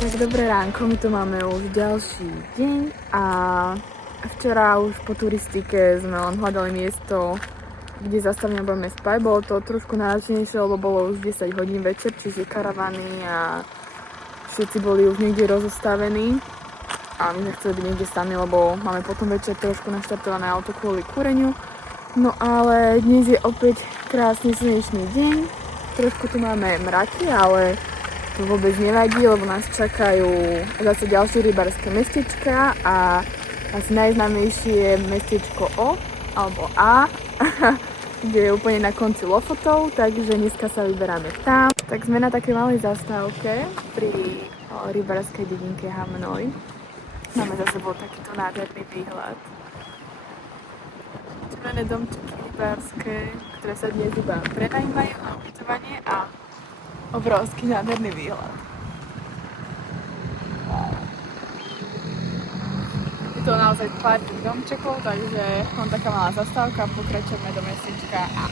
Tak dobré ránko, my tu máme už ďalší deň a včera už po turistike sme len hľadali miesto, kde zastavíme budeme spať. Bolo to trošku náročnejšie, lebo bolo už 10 hodín večer, čiže karavany a všetci boli už niekde rozostavení a my sme chceli byť niekde sami, lebo máme potom večer trošku naštartované auto kvôli kúreniu. No ale dnes je opäť krásny slnečný deň, trošku tu máme mraky, ale to vôbec nevadí, lebo nás čakajú zase ďalšie rybárske mestečka a asi najznámejšie je mestečko O, alebo A, kde je úplne na konci Lofotov, takže dneska sa vyberáme tam. Tak sme na takej malej zastávke pri rybárskej dedinke Hamnoj. Máme za sebou takýto nádherný výhľad. Červené domčeky rybárske, ktoré sa dnes iba prenajímajú na ubytovanie a obrovský nádherný výhľad. Je to naozaj pár tých domčekov, takže mám taká malá zastávka a pokračujeme do mestečka A.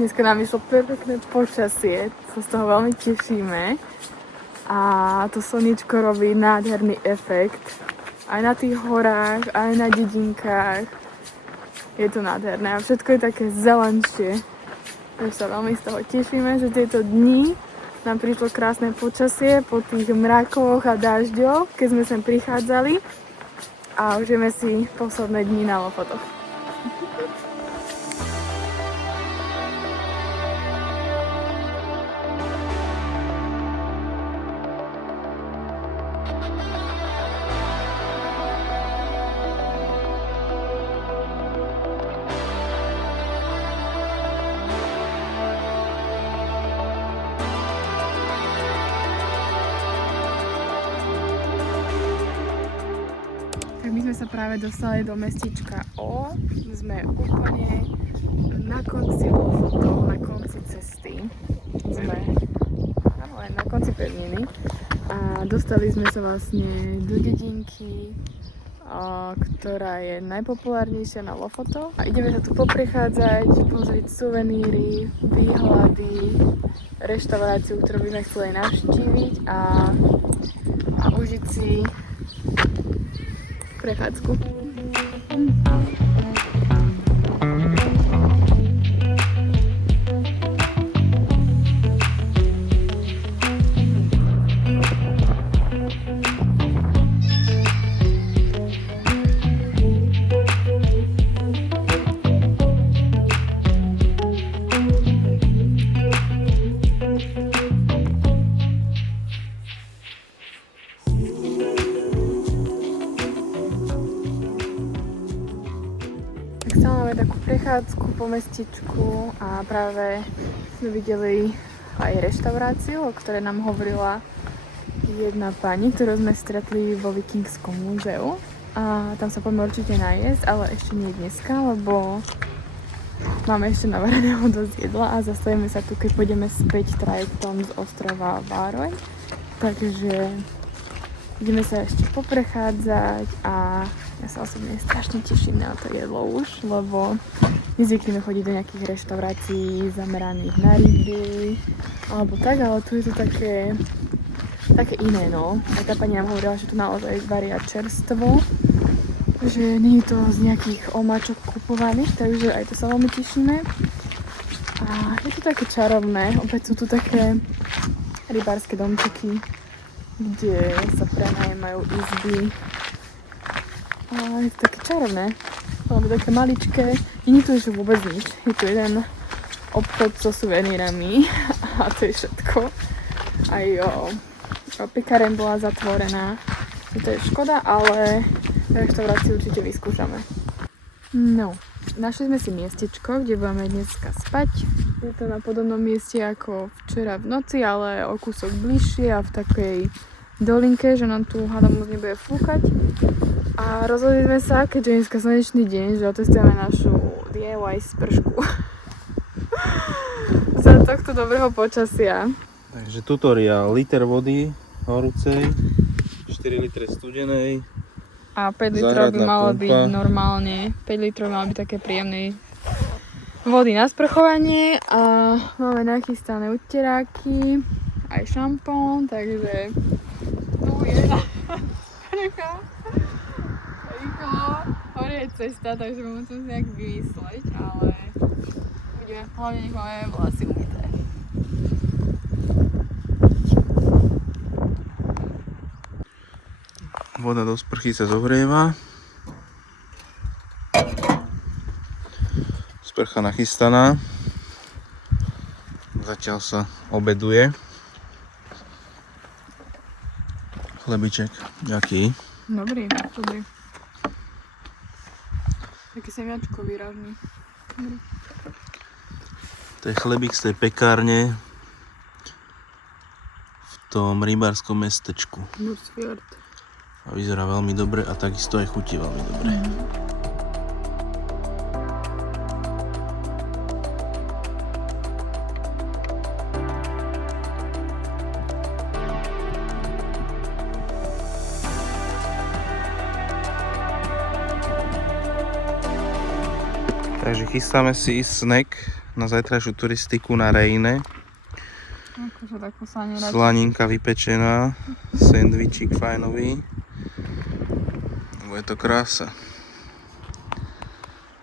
Dneska nám vyšlo perfektné počasie, sa z toho veľmi tešíme a to slniečko robí nádherný efekt aj na tých horách, aj na dedinkách. Je to nádherné a všetko je také zelenšie. Takže sa veľmi z toho tešíme, že tieto dni nám prišlo krásne počasie po tých mrakoch a dažďoch, keď sme sem prichádzali a užijeme si posledné dni na Lofotoch. Tak my sme sa práve dostali do mestečka O. Sme úplne na konci Lofotov, na konci cesty. Sme na konci pevniny. A dostali sme sa vlastne do dedinky, ktorá je najpopulárnejšia na Lofotov. A ideme sa tu poprechádzať, pozrieť suveníry, výhľady, reštauráciu, ktorú by sme chceli navštíviť a užiť si prechádzku. Máme takú prechádzku po mestečku a práve sme videli aj reštauráciu, o ktorej nám hovorila jedna pani, ktorú sme stretli vo Vikingskom múzeu. A tam sa poďme určite najesť, ale ešte nie dneska, lebo máme ešte navareného dosť jedla a zastavíme sa tu, keď pôjdeme späť trajektom z ostrova Vároj. Takže ideme sa ešte poprechádzať a ja sa osobne strašne teším na to jedlo už, lebo nezvykneme chodiť do nejakých reštaurácií zameraných na ryby alebo tak, ale tu je to také iné, no. A tá pani nám hovorila, že tu naozaj varia čerstvo, že nie je to z nejakých omáčok kupovaných, takže aj to sa veľmi tešíme. A je to také čarovné, opäť sú tu také rybárske domčeky, kde sa prenajímajú izby. A je to také čarovné, lebo také maličké. Nie tu je vôbec nič. Je tu jeden obchod so suvenírami a to je všetko. Aj pekáreň bola zatvorená. To je škoda, ale reštauráciu určite vyskúšame. No, našli sme si miestečko, kde budeme dneska spať. Je to na podobnom mieste ako včera v noci, ale o kúsok bližšie a v takej dolinke, že nám tu hádam moc nebude fúkať. A rozhodli sme sa, keďže je dneska slnečný deň, že otestujeme našu DIY spršku. Za tohto dobrého počasia. Takže tutoriál, liter vody horúcej, 4 litre studenej. A 5 litrov by malo byť normálne, 5 litrov malo byť také príjemnej vody na sprchovanie a máme nachystané utteráky aj šampón, takže tu je sprcha. Rýchlo, hore je cesta, takže musím si nejak vymysleť, ale budeme hlavne nech máme vlasy umyté. Voda do sprchy sa zohrieva. Sprcha nachystaná. Zatiaľ sa obeduje. Chlebiček, jaký? Dobrý. Taký semiačko výražný. To je chlebík z tej pekárne v tom rybárskom mestečku. Bursfjord. A vyzerá veľmi dobre a takisto aj chutí veľmi dobre. Takže chystáme si snack na zajtrajšiu turistiku na Rejne. Akože takú slaninu radšej. Slaninka vypečená, sendvičík fajnový. Bude to krása.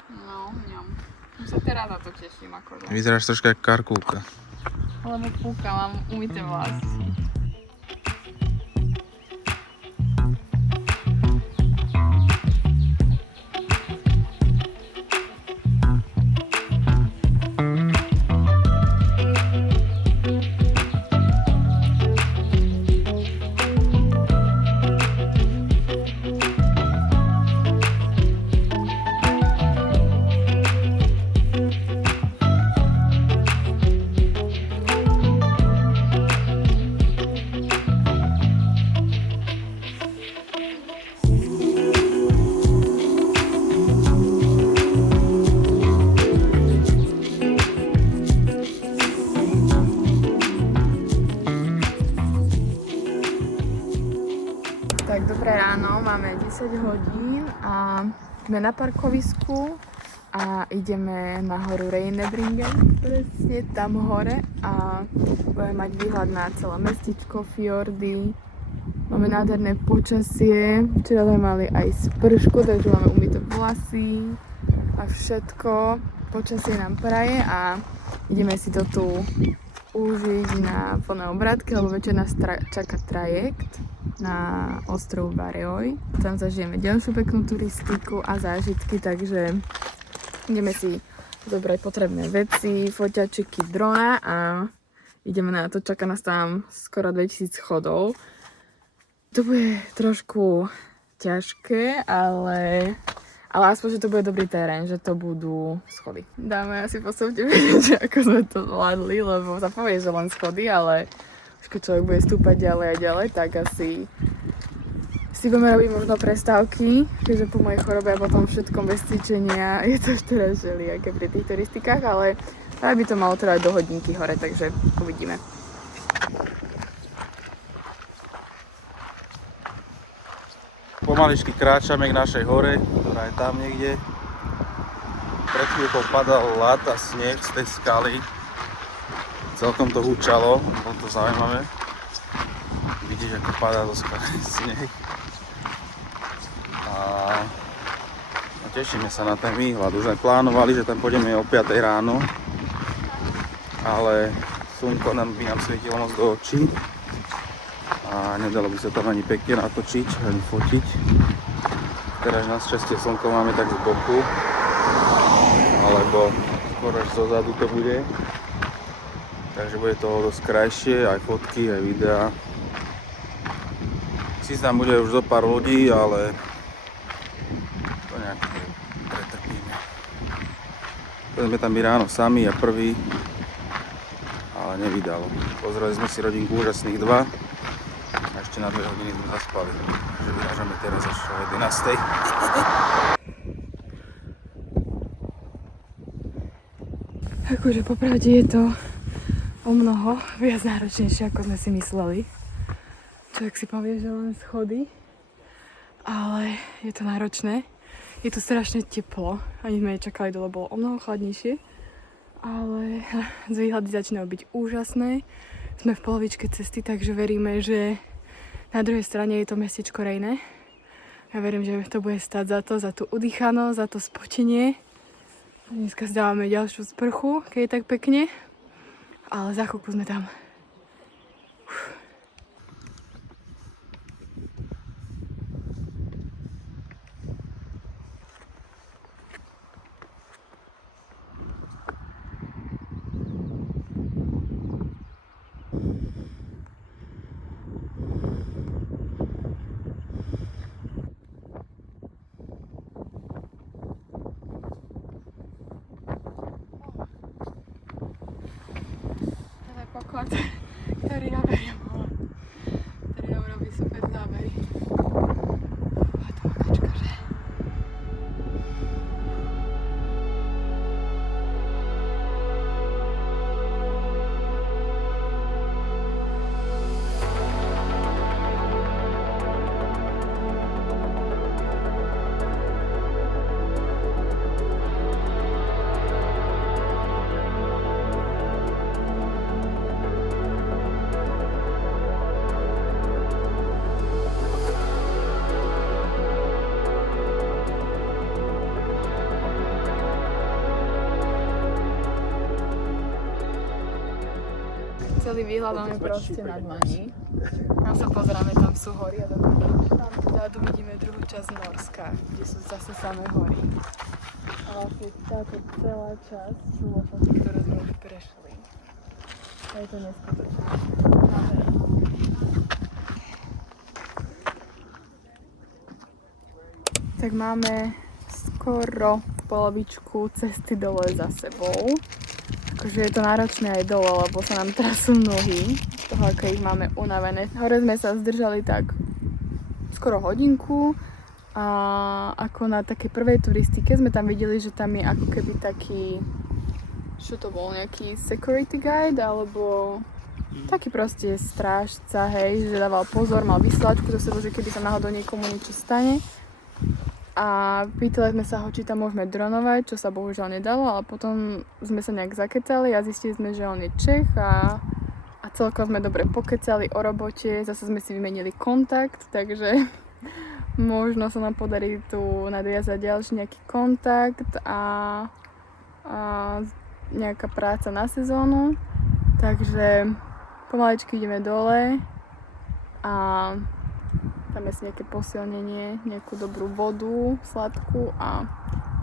No, ňam. Už sa teraz na to teším akože. Vyzeráš troška ako karkulka. Lebo fúka, mám umyté vlasy. Tak dobré ráno, máme 10 hodín a sme na parkovisku a ideme na horu Reinebringen, presne tam hore a budeme mať výhľad na celé mestičko, fjordy. Máme nádherné počasie, včera sme mali aj spršku, takže máme umyté vlasy a všetko. Počasie nám praje a ideme si to tu užiť na plné obrátke, lebo večer nás čaká trajekt na ostrov Barejoj. Tam zažijeme ďalšiu peknú turistiku a zážitky, takže ideme si zobrať potrebné veci, foťačiky, drona a ideme na to. Čaká nás tam skoro 2000 schodov. To bude trošku ťažké, ale aspoň, že to bude dobrý terén, že to budú schody. Dáme asi posúďte vedieť, že ako sme to zvládli, lebo sa povie, že len schody, ale keď človek bude stúpať ďalej a ďalej, tak asi si budeme robiť možno prestávky, keďže po mojej chorobe a potom všetkom bez cvičenia je to už teraz želiaké pri tých turistikách, ale by to malo trvať do hodinky hore, takže uvidíme. Pomaličky kráčame k našej hore, ktorá je tam niekde. Pred chvíľkou padal ľad a sneh z tej skaly. Celkom to húčalo, bolo to zaujímavé. Vidíš, ako padá do skaly sneh. A tešíme sa na ten výhľad. Už aj plánovali, že tam pôjdeme o 5 ráno. Ale slnko by nám svietilo moc do očí. A nedalo by sa tam ani pekne natočiť, ani fotiť. Teraz našťastie slnko máme tak z boku. Alebo skôr až zozadu to bude. Takže bude to dosť krajšie, aj fotky, aj videá. Síce tam bude už zo pár ľudí, ale to nejak pretrpíme. Budeme tam byť ráno sami a prví, ale nevydalo. Pozreli sme si rodinku úžasných 2 a ešte na 2 hodiny sme zaspali. Takže vyrážame teraz až o 11. Akože popravde je to o mnoho viac náročnejšie, ako sme si mysleli. Človek si povie, že len schody, ale je to náročné. Je tu strašne teplo, ani sme nečakali, dole bolo o mnoho chladnejšie, ale z výhľady začínajú byť úžasné. Sme v polovičke cesty, takže veríme, že na druhej strane je to mestečko Rejne. Ja verím, že to bude stáť za tú udýchanosť, za to spotenie. Dneska si dávame ďalšiu sprchu, keď je tak pekne. Ale za chvíľku sme tam. Poklad, ktorý naberiem ho. Ktorý nám robí super zábery. A to makačka, že? Celý výhľad máme proste na dlani. Tam sa pozeráme, tam sú hory a tam vzadu vidíme druhú časť Norska, kde sú zase samé hory. A vlastne táto celá časť sú lofoty, ktoré sme už prešli. A je to neskutočné. Tak máme skoro polovičku cesty dole za sebou. Akože je to náročné aj dole, lebo sa nám trasú nohy z toho, ako ich máme unavené. Hore sme sa zdržali tak skoro hodinku a ako na takej prvej turistike sme tam videli, že tam je ako keby taký, čo to bol, nejaký security guide alebo taký proste strážca, hej, že dával pozor, mal vysielačku do sebou, že keby sa náhodou niekomu niečo stane. A pýtali sme sa ho, či tam môžeme dronovať, čo sa bohužiaľ nedalo, ale potom sme sa nejak zakecali a zistili sme, že on je Čech a celkovo sme dobre pokecali o robote, zase sme si vymenili kontakt, takže možno sa nám podarí tu nadviazať ďalší nejaký kontakt a nejaká práca na sezónu. Takže pomaličky ideme dole a dáme si nejaké posilnenie, nejakú dobrú vodu, sladkú a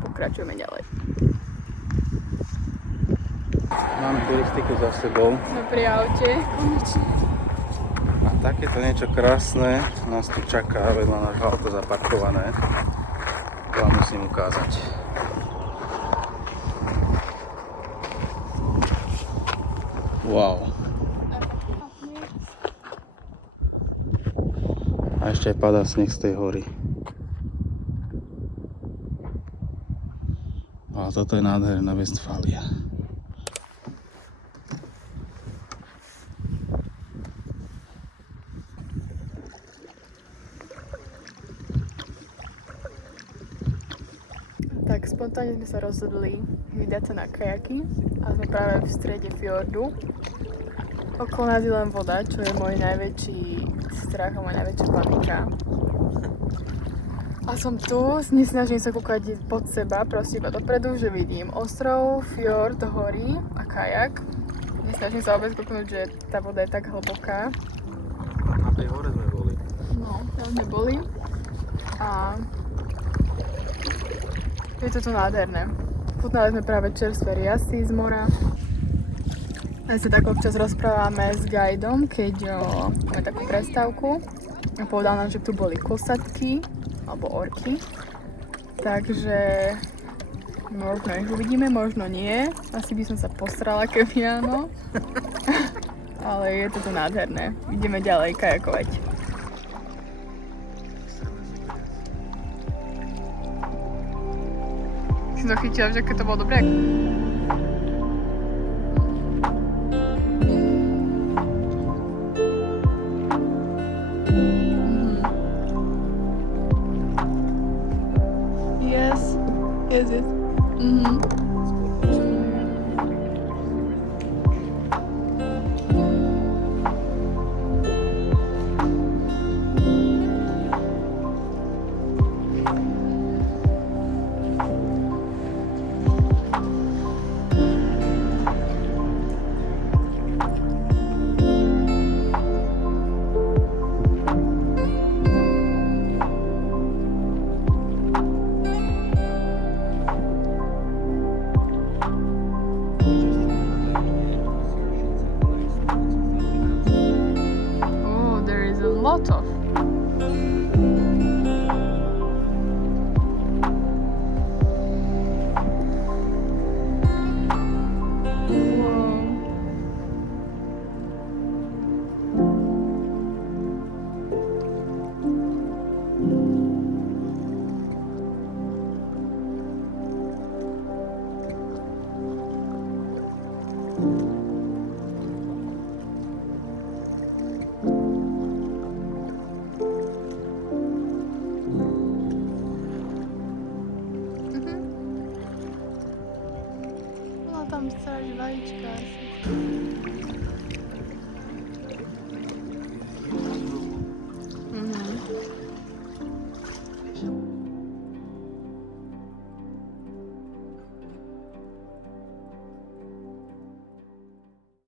pokračujeme ďalej. Máme turistiku za sebou. Sme pri aute, konečne. A takéto niečo krásne nás tu čaká vedľa nášho auta zaparkované. To vám musím ukázať. Wow. A ešte aj padá sneh z tej hory. A toto je nádherná Westfália. Tak spontánne sme sa rozhodli vydať sa na kajaky a sme práve v strede fjordu. Okolo nás je len voda, čo je môj najväčší strach a moja najväčšia panika. A som tu, nesnažím sa kúkať pod seba, proste iba dopredu, že vidím ostrov, fjord, hory a kajak. Nesnažím sa vôbec kúknúť, že tá voda je tak hlboká. Na tej hore sme boli. No, tam sme boli a je to tu nádherné. Chutnali sme práve čerstvé riasy z mora. Aj sa tak občas rozprávame s guidom, keď máme takú prestávku. A povedal nám, že tu boli kosatky alebo orky. Takže možno ich uvidíme, možno nie. Asi by som sa posrala, keby áno. Ale je to tu nádherné. Ideme ďalej kajakovať. Si to chytila, že keď to bolo dobré? Yes. Yes, yes. Mm-hmm. toto. Bola tam strážiť vajíčka.